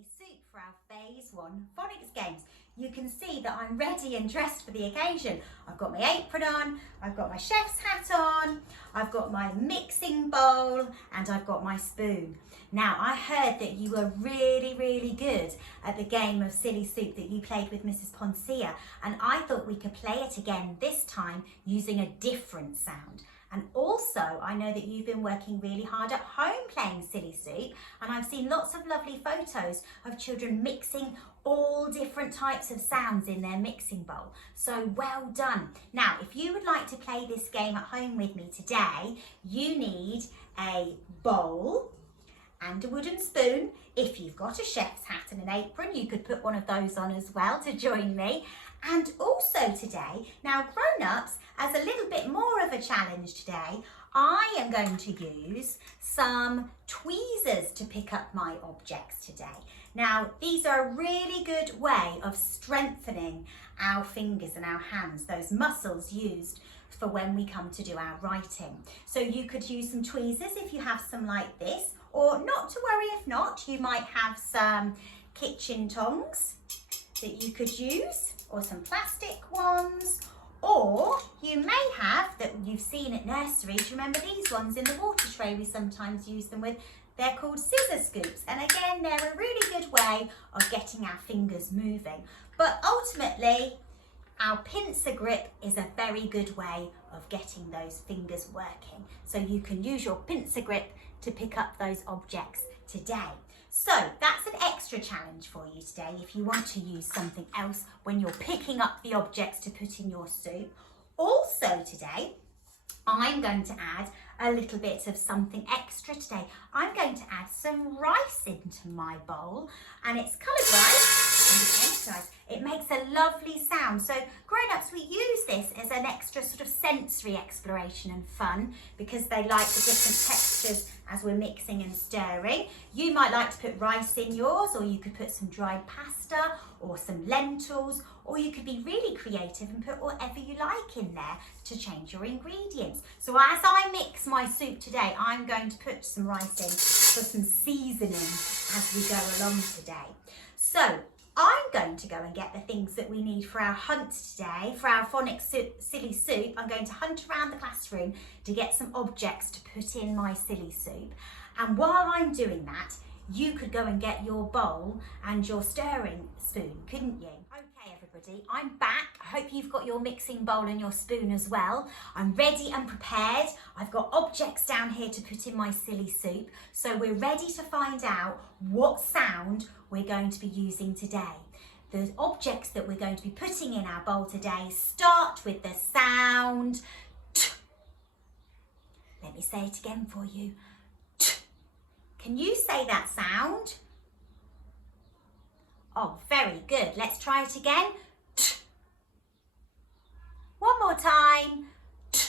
silly soup for our phase 1 phonics games. You can see that I'm ready and dressed for the occasion. I've got my apron on, I've got my chef's hat on, I've got my mixing bowl, and I've got my spoon. Now, I heard that you were really good at the game of silly soup that you played with Mrs Poncia, and I thought we could play it again this time using a different sound. And also, I know that you've been working really hard at home playing silly soup, and I've seen lots of lovely photos of children mixing all different types of sounds in their mixing bowl. So well done. Now, if you would like to play this game at home with me today, you need a bowl and a wooden spoon. If you've got a chef's hat and an apron, you could put one of those on as well to join me. And also today, now grown-ups, as a little bit more of a challenge today, I am going to use some tweezers to pick up my objects today. Now, these are a really good way of strengthening our fingers and our hands, those muscles used for when we come to do our writing. So you could use some tweezers if you have some like this, or not to worry if not, you might have some kitchen tongs that you could use, or some plastic ones, or you may have, that you've seen at nursery, do you remember these ones in the water tray we sometimes use them with? They're called scissor scoops, and again they're a really good way of getting our fingers moving. But ultimately, our pincer grip is a very good way of getting those fingers working. So you can use your pincer grip to pick up those objects today. So that's an extra challenge for you today if you want to use something else when you're picking up the objects to put in your soup. Also today, I'm going to add a little bit of something extra today. I'm going to add some rice into my bowl, and it's coloured rice. It makes a lovely sound. So grown-ups, we use this as an extra sort of sensory exploration and fun because they like the different textures as we're mixing and stirring. You might like to put rice in yours, or you could put some dried pasta or some lentils, or you could be really creative and put whatever you like in there to change your ingredients. So as I mix my soup today, I'm going to put some rice in for some seasoning as we go along today. So I'm going to go and get the things that we need for our hunt today, for our phonics silly soup. I'm going to hunt around the classroom to get some objects to put in my silly soup. And while I'm doing that, you could go and get your bowl and your stirring spoon, couldn't you? Okay, everybody, I'm back. I hope you've got your mixing bowl and your spoon as well. I'm ready and prepared. I've got objects down here to put in my silly soup. So we're ready to find out what sound we're going to be using today. The objects that we're going to be putting in our bowl today start with the sound T. Let me say it again for you. T. Can you say that sound? Oh, very good. Let's try it again. T. One more time. T.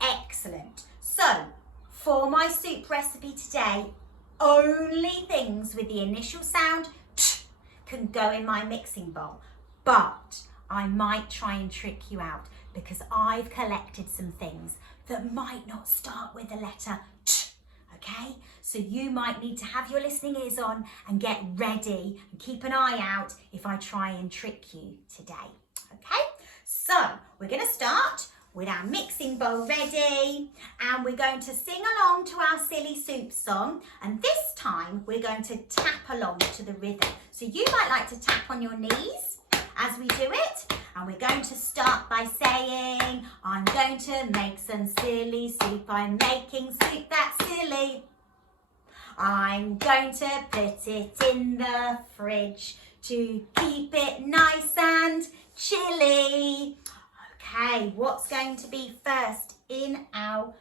Excellent. So, for my soup recipe today, only things with the initial sound T can go in my mixing bowl. But I might try and trick you out because I've collected some things that might not start with the letter T. Okay, so you might need to have your listening ears on and get ready and keep an eye out if I try and trick you today. Okay, so we're going to start with our mixing bowl ready, and we're going to sing along to our silly soup song, and this time we're going to tap along to the rhythm. So you might like to tap on your knees as we do it, and we're going to start by saying, I'm going to make some silly soup, I'm making soup that's silly. I'm going to put it in the fridge to keep it nice and chilly. Okay, what's going to be first in our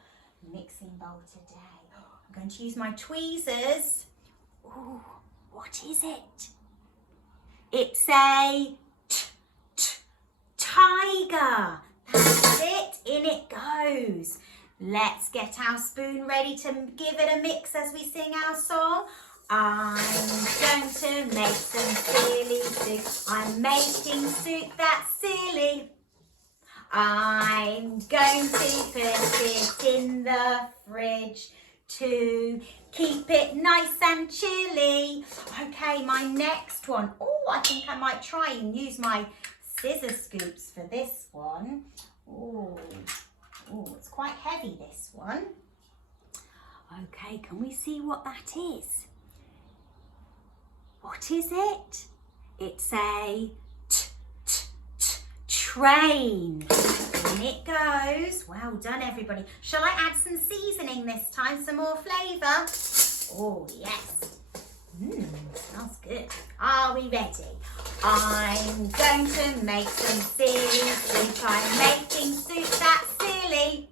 mixing bowl today? I'm going to use my tweezers. Ooh, what is it? It's a tiger. That's it, in it goes. Let's get our spoon ready to give it a mix as we sing our song. I'm going to make some silly soup. I'm making soup that's silly. I'm going to put it in the fridge to keep it nice and chilly. Okay, my next one. Oh, I think I might try and use my scissor scoops for this one. Oh, it's quite heavy, this one. Okay, can we see what that is? What is it? It's a train. In it goes. Well done, everybody. Shall I add some seasoning this time? Some more flavour? Oh, yes. Smells good. Are we ready? I'm going to make some silly soup. I'm making soup that's silly.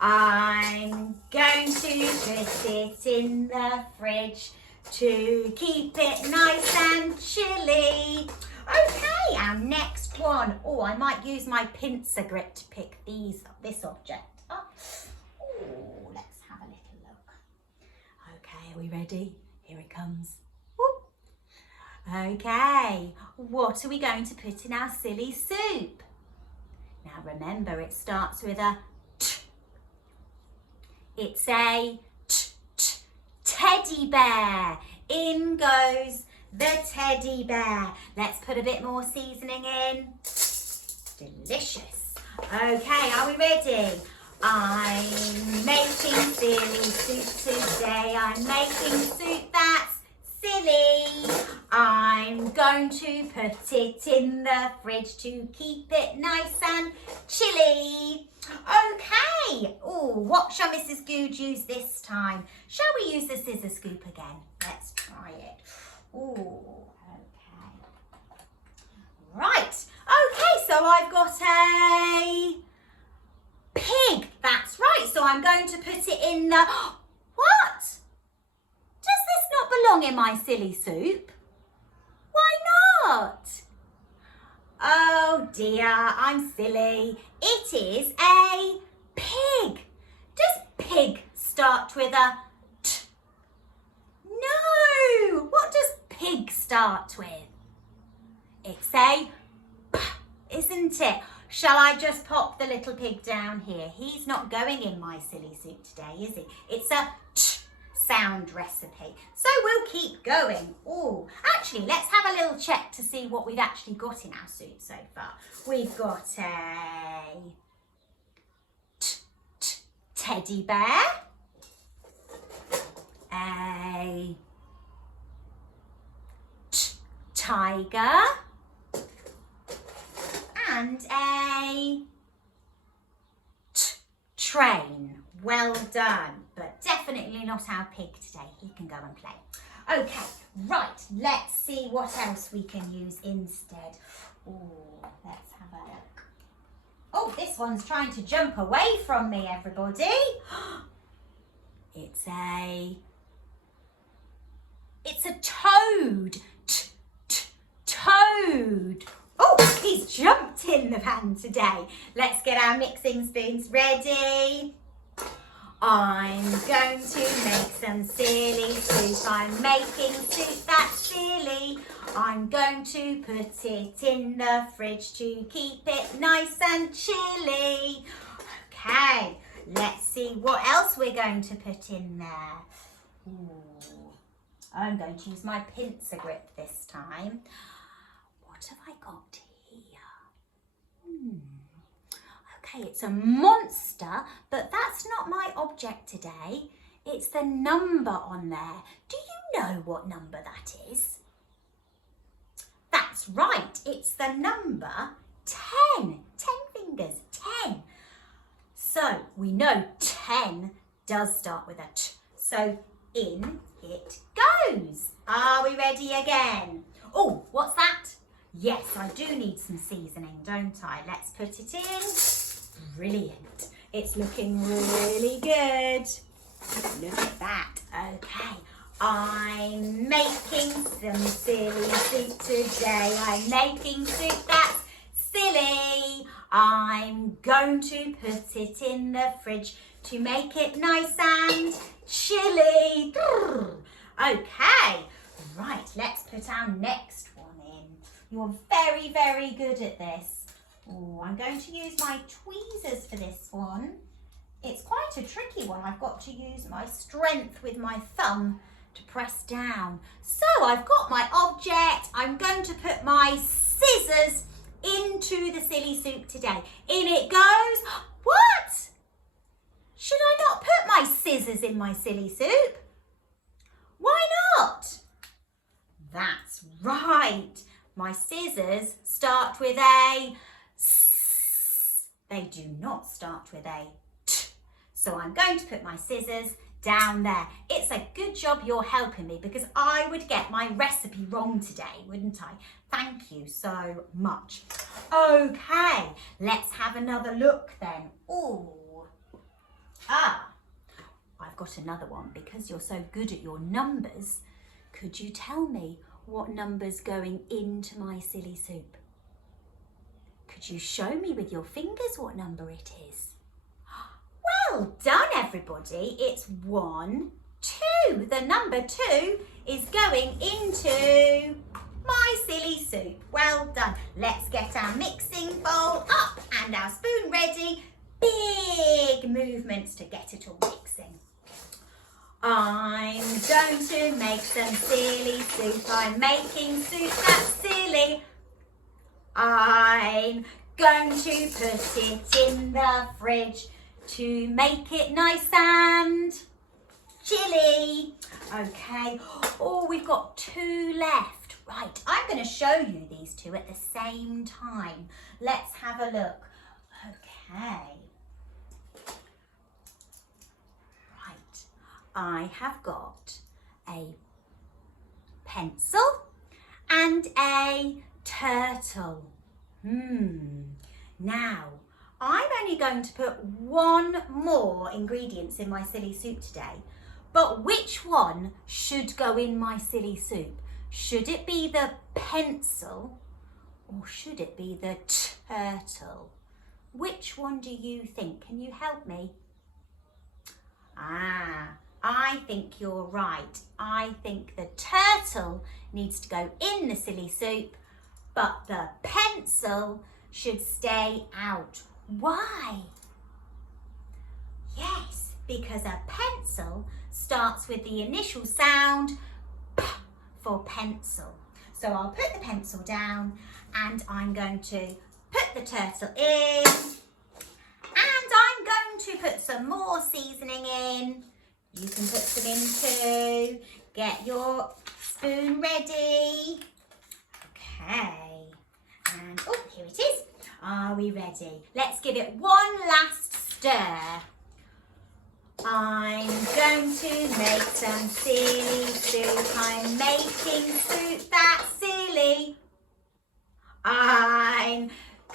I'm going to put it in the fridge to keep it nice and chilly. Okay, our next one. Oh, I might use my pincer grip to pick this object up. Oh, let's have a little look. Okay, are we ready? Here it comes. Whoop. Okay, what are we going to put in our silly soup? Now remember, it starts with a T. It's a teddy bear. In goes the teddy bear. Let's put a bit more seasoning in. Delicious. Okay, are we ready? I'm making silly soup today. I'm making soup that's silly. I'm going to put it in the fridge to keep it nice and chilly. Okay. Oh, what shall Mrs Goode use this time? Shall we use the scissor scoop again? Let's try it. Oh, okay. Right. Okay, so I've got a pig. That's right. So I'm going to put it in the... What? Does this not belong in my silly soup? Why not? Oh dear, I'm silly. It is a pig. Does pig start with a T? No. What does pig start with? It's a P, isn't it? Shall I just pop the little pig down here? He's not going in my silly soup today, is he? It's a T sound recipe. So we'll keep going. Oh, actually, let's have a little check to see what we've actually got in our soup so far. We've got a teddy bear, a tiger, and a train. Well done, but definitely not our pig today. He can go and play. Okay, right, let's see what else we can use instead. Oh, let's have a look. Oh, this one's trying to jump away from me, everybody. It's a toad. Toad. Oh, he's jumped in the pan today. Let's get our mixing spoons ready. I'm going to make some silly soup. I'm making soup that's silly. I'm going to put it in the fridge to keep it nice and chilly. Okay, let's see what else we're going to put in there. Ooh, I'm going to use my pincer grip this time. What have I got here? Okay, it's a monster, but that's not my object today. It's the number on there. Do you know what number that is? That's right, it's the number 10. 10 fingers, 10. So we know 10 does start with a T. So in it goes. Are we ready again? Oh, what's that? Yes, I do need some seasoning, don't I? Let's put it in. Brilliant. It's looking really good. Look at that. Okay. I'm making some silly soup today. I'm making soup that's silly. I'm going to put it in the fridge to make it nice and chilly. Okay. Right, let's put our next one in. You're very, very good at this. Oh, I'm going to use my tweezers for this one. It's quite a tricky one. I've got to use my strength with my thumb to press down. So I've got my object. I'm going to put my scissors into the silly soup today. In it goes. What? Should I not put my scissors in my silly soup? Why not? That's right. My scissors start with a S. They do not start with a T. So I'm going to put my scissors down there. It's a good job you're helping me because I would get my recipe wrong today, wouldn't I? Thank you so much. Okay, let's have another look then. Oh, I've got another one because you're so good at your numbers. Could you tell me what number's going into my silly soup? Could you show me with your fingers what number it is? Well done, everybody. It's 1, 2. The number 2 is going into my silly soup. Well done. Let's get our mixing bowl up and our spoon ready. Big movements to get it all mixing. I'm going to make some silly soup. I'm making soup that's silly. I'm going to put it in the fridge to make it nice and chilly. Okay, oh, we've got 2 left. Right, I'm going to show you these 2 at the same time. Let's have a look. Okay. Right, I have got a pencil and a turtle. Now, I'm only going to put 1 more ingredients in my silly soup today, but which one should go in my silly soup? Should it be the pencil or should it be the turtle? Which one do you think? Can you help me? I think you're right. I think the turtle needs to go in the silly soup, but the pencil should stay out. Why? Yes, because a pencil starts with the initial sound P for pencil. So I'll put the pencil down and I'm going to put the turtle in and I'm going to put some more seasoning in. You can put some in too. Get your spoon ready. Okay. And, oh, here it is. Are we ready? Let's give it one last stir. I'm going to make some silly soup. I'm making soup that's silly. I'm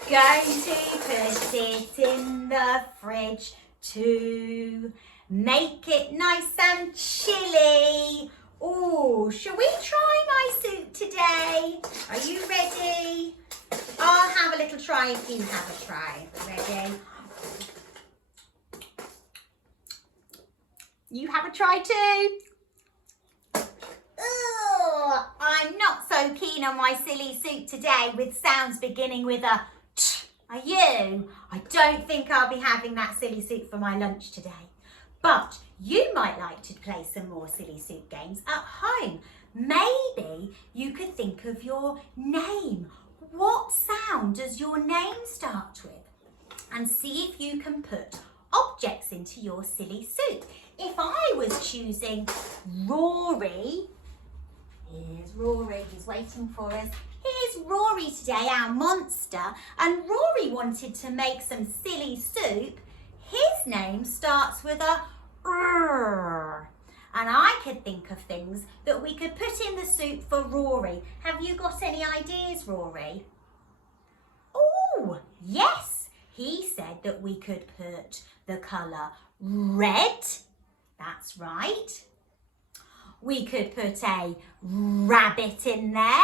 going to put it in the fridge to make it nice and chilly. Oh, shall we try my soup today? Are you ready? I'll have a little try if you have a try. Ready? You have a try too? Oh, I'm not so keen on my silly soup today with sounds beginning with a t. Are you? I don't think I'll be having that silly soup for my lunch today. But you might like to play some more silly soup games at home. Maybe you could think of your name. What sound does your name start with? And see if you can put objects into your silly soup. If I was choosing Rory, here's Rory, he's waiting for us. Here's Rory today, our monster, and Rory wanted to make some silly soup. His name starts with a R. And I could think of things that we could put in the soup for Rory. Have you got any ideas, Rory? Oh, yes. He said that we could put the colour red. That's right. We could put a rabbit in there.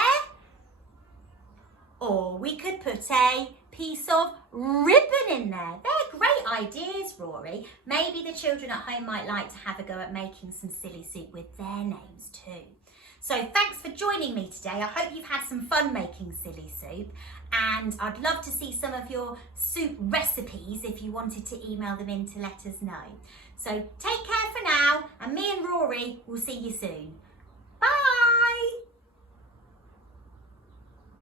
Or we could put a piece of ribbon in there. They're great ideas, Rory. Maybe the children at home might like to have a go at making some silly soup with their names too. So thanks for joining me today. I hope you've had some fun making silly soup, and I'd love to see some of your soup recipes if you wanted to email them in to let us know. So take care for now, and me and Rory will see you soon.